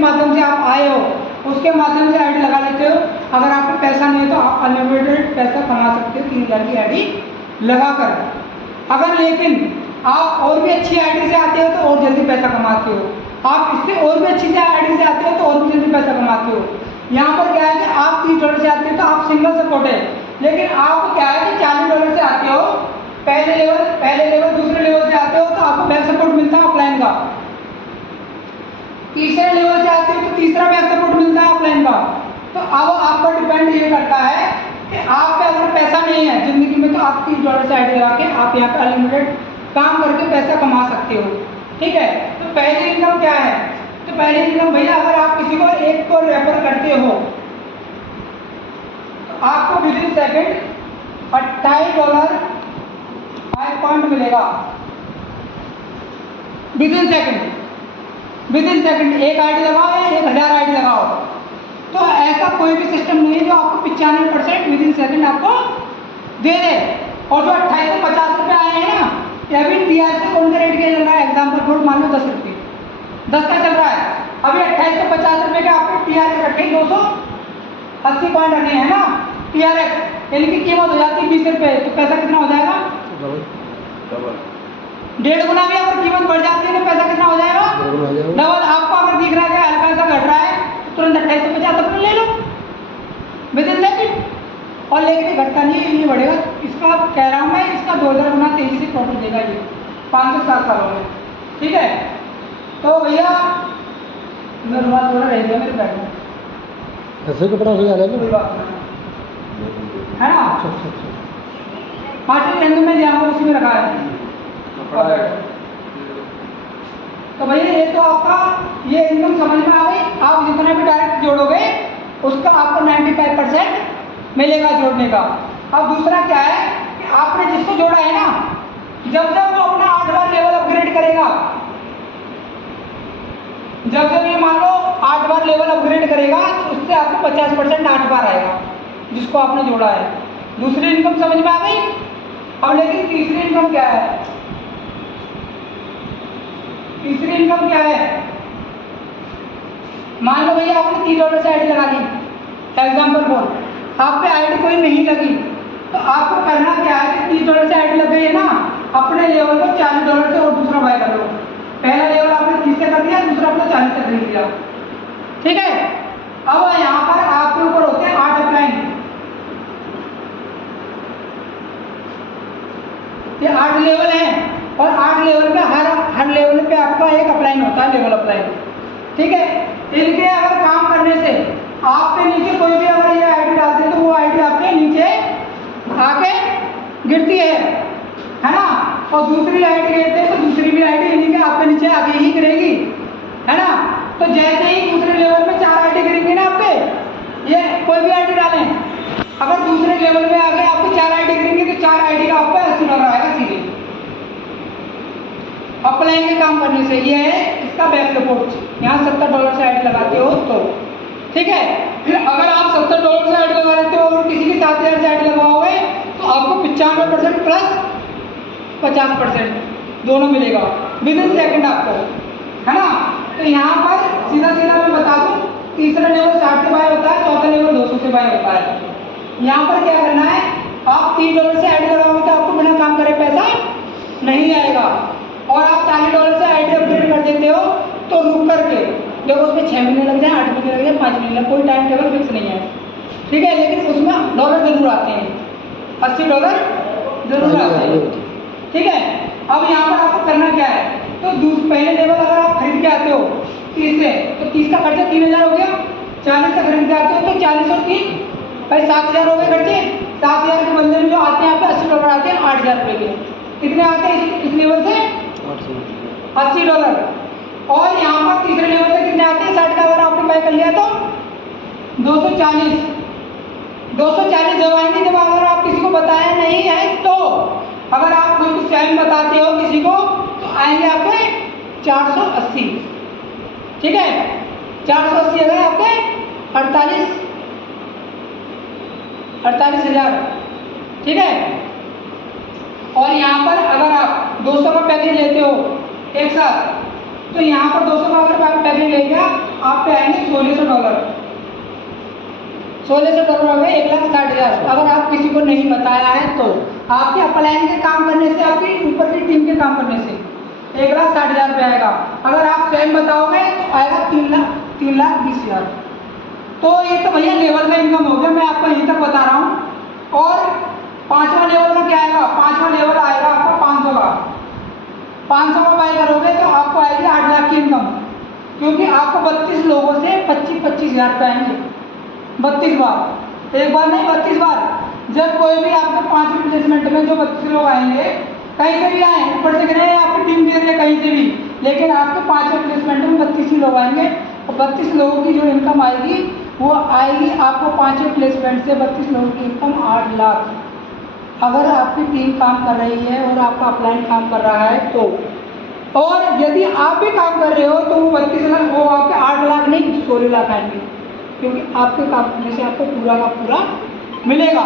माध्यम से आप आए हो उसके माध्यम से आईडी लगा लेते हो। अगर आपको पैसा नहीं है तो आप अनलिमिटेड पैसा कमा सकते हो 3000 की आईडी लगाकर। अगर लेकिन आप और भी अच्छी आईडी से आते हो तो और जल्दी पैसा कमाते हो, आप इससे और भी अच्छी से आईडी से आते हो तो और भी जल्दी पैसा कमाते हो। यहाँ पर क्या है कि आप $30 से आते हो तो आप सिंगल सपोर्ट है, लेकिन आपको क्या है कि $40 से आते हो पहले लेवल दूसरे लेवल से आते हो तो आपको बैक सपोर्ट मिलता है ऑफलाइन का। तीसरे लेवल से आते हो तो तीसरा बैक सपोर्ट मिलता है ऑफलाइन का। तो अब आप पर डिपेंड ये करता है कि आप पे अगर पैसा नहीं है जिंदगी में तो आप $30 से आईडी लगा के आप यहाँ पे अनलिमिटेड काम करके पैसा कमा सकते हो। ठीक है, तो पहली इनकम क्या है? तो पहली इनकम भैया अगर आप किसी को एक को रेफर करते हो तो आपको विदिन सेकेंड $28 5 पॉइंट मिलेगा। विदिन सेकेंड एक आईडी लगाओ या 1000 आईडी लगाओ, तो ऐसा कोई भी सिस्टम नहीं है जो आपको 95% विदिन सेकेंड आपको दे दे। और जो 28 से 50 रुपये आए हैं ना, ये अभी टीआर से कौन सा रेट क्या चल रहा है? एग्जाम्पल कोड मान लो 10 रुपये, 10 का चल रहा है। अभी 28 से 50 रुपये के आपने टीआर रखे 280 पॉइंट रखे हैं ना टीआरएस, यानी कि कीमत हो जाती है 20 रुपये, तो पैसा कितना हो जाएगा? डबल। 1.5 गुना भी अगर कीमत बढ़ जाती है तो पैसा कितना हो जाएगा? डबल। आपको अगर दिख रहा है कि हल्का सा घट रहा है तो तुरंत 28 से 50 अपने ले लो विदिन सेकेंड। और लेकिन ये घटता नहीं है, ये बढ़ेगा। इसका कह रहा हूँ मैं, इसका 2000 गुना तेजी से प्रॉफिट देगा ये 5 से 7 सालों में। ठीक है, तो भैया मेरा रुमाल थोड़ा रह गया मेरे बैग में, ऐसे कपड़ा हो जाएगा कोई बात नहीं है ना। पार्टी केंद्र में जहाँ उसी में रखा है। तो भैया ये तो आपका ये इनकम समझ में आ गई। आप जितना भी डायरेक्ट जोड़ोगे उसका आपको 95% मिलेगा जोड़ने का। अब दूसरा क्या है कि आपने जिसको जोड़ा है ना, जब जब वो अपना 8 बार लेवल अपग्रेड करेगा, जब जब ये मान लो 8 बार लेवल अपग्रेड करेगा तो उससे आपको 50% 8 बार आएगा जिसको आपने जोड़ा है। दूसरी इनकम समझ में आ गई। अब लेकिन तीसरी इनकम क्या है? तीसरी इनकम क्या है? मान लो भैया आपने $30 से आईडी लगा ली, एग्जाम्पल बोल, आप पे आईडी कोई नहीं लगी, तो आपको करना क्या है कि $30 से आईडी लग गई है ना, अपने लेवल को $40 से और दूसरा बाय कर लो। पहला लेवल आपने 30 से कर दिया, दूसरा आपने 40 से खरीद लिया। ठीक है, अब यहाँ पर आपके ऊपर होते हैं 8 अपलाइन। ये 8 लेवल हैं और 8 लेवल पे हर लेवल पे आपका एक अपलाइन होता है, लेवल अपलाइन। ठीक है, इनके अगर काम करने से आप पे नीचे कोई भी अगर ये आईडी डालते हैं तो वो आईडी आपके नीचे आके गिरती है ना, और दूसरी आईडी गिरते हैं तो दूसरी भी आईडी इन्हीं के आपके नीचे आके ही गिरेगी, है ना। तो जैसे ही दूसरे लेवल में 4 आईडी गिरेंगे ना आप पे, ये कोई भी आईडी डालें, अगर दूसरे लेवल में आगे आपको 4 आईडी गिरेंगे तो 4 आईडी का आपको $80 आएगा सीधे अपलाइन के काम करने से। ये है इसका बैक सपोर्ट। यहाँ $70 से आईडी लगाते हो तो ठीक है। फिर अगर आप $70 से आईडी लगा लेते हो और किसी की 7000 से आईडी लगाओगे तो आपको 95% प्लस 50% दोनों मिलेगा विदिन सेकंड आपको, है ना। तो यहाँ पर सीधा सीधा मैं बता दूँ, तीसरा लेवल 60 से बाय होता है, चौथा लेवल 200 से बाय होता है। यहाँ पर क्या करना है, आप $30 से आईडी लगाओगे तो आपको बिना काम करे पैसा नहीं आएगा, और आप $40 से आईडी अपग्रेड कर देते हो तो रुक करके देखो उसमें 6 महीने लग जाए, 8 महीने लग जाए, 5 महीने लग, कोई टाइम टेबल फिक्स नहीं है। ठीक है, लेकिन उसमें डॉलर जरूर आते हैं, $80 जरूर आते हैं। ठीक है, अब यहाँ पर आपको करना क्या है, तो पहले लेवल अगर आप खरीद के आते हो 30 से, तो 30 का खर्चा 3000 हो गया। 40 से खरीद के आते हो तो 40 और 3 भाई 7000 हो गए खर्चे। 7000 के बदले में जो आते हैं यहाँ पे $80 आते हैं, 8000 रुपये के कितने आते हैं इस लेवल से? $80। और यहाँ पर तीसरे लेवल से कितने आते हैं? 60 का अगर आपने बाय कर लिया तो 240 जब आएंगे, जब अगर आप किसी को बताया नहीं है तो अगर आप कोई स्वयं बताते हो किसी को तो आएंगे आपके 480। ठीक है, 480 अगर आपके 48,000। ठीक है, और यहाँ पर अगर आप 200 का पैकेज लेते हो एक साथ, तो यहाँ पर 200 का अगर पैकेज ले गया आप पे आएंगे $1600। $1600 हो गए 1,60,000। अगर आप किसी को नहीं बताया है तो आपके अपलाइन के काम करने से, आपकी ऊपर की टीम के काम करने से 1,60,000 रुपये आएगा। अगर आप स्वयं बताओगे तो आएगा 3,20,000। तो ये तो भैया लेवल का इनकम हो गया, मैं आपको यहीं तक बता रहा हूँ। और 5वां लेवल का क्या आएगा? 5वां लेवल आएगा आपका 500 का। 500 का बाय करोगे तो आपको आएगी 8 लाख की इनकम, क्योंकि आपको 32 लोगों से 25-25 हज़ार रुपये आएंगे। 32 बार, एक बार नहीं 32 बार। जब कोई भी आपके 5 प्लेसमेंट में जो 32 लोग आएंगे, कहीं से भी आए, ऊपर से गिरे आपकी टीम दे रही है कहीं से भी, लेकिन आपके 5 प्लेसमेंट में 32 ही लोग आएंगे। और 32 लोगों की जो इनकम आएगी वो आएगी आपको 5 प्लेसमेंट से 32 लोगों की इनकम 8 लाख। अगर आपकी टीम काम कर रही है और आपका अपलाइन काम कर रहा है तो, और यदि आप भी काम कर रहे हो तो वो 32 लाख, वो आपके 8 लाख नहीं 16 लाख आएंगे, क्योंकि आपके काम करने से आपको पूरा का पूरा मिलेगा।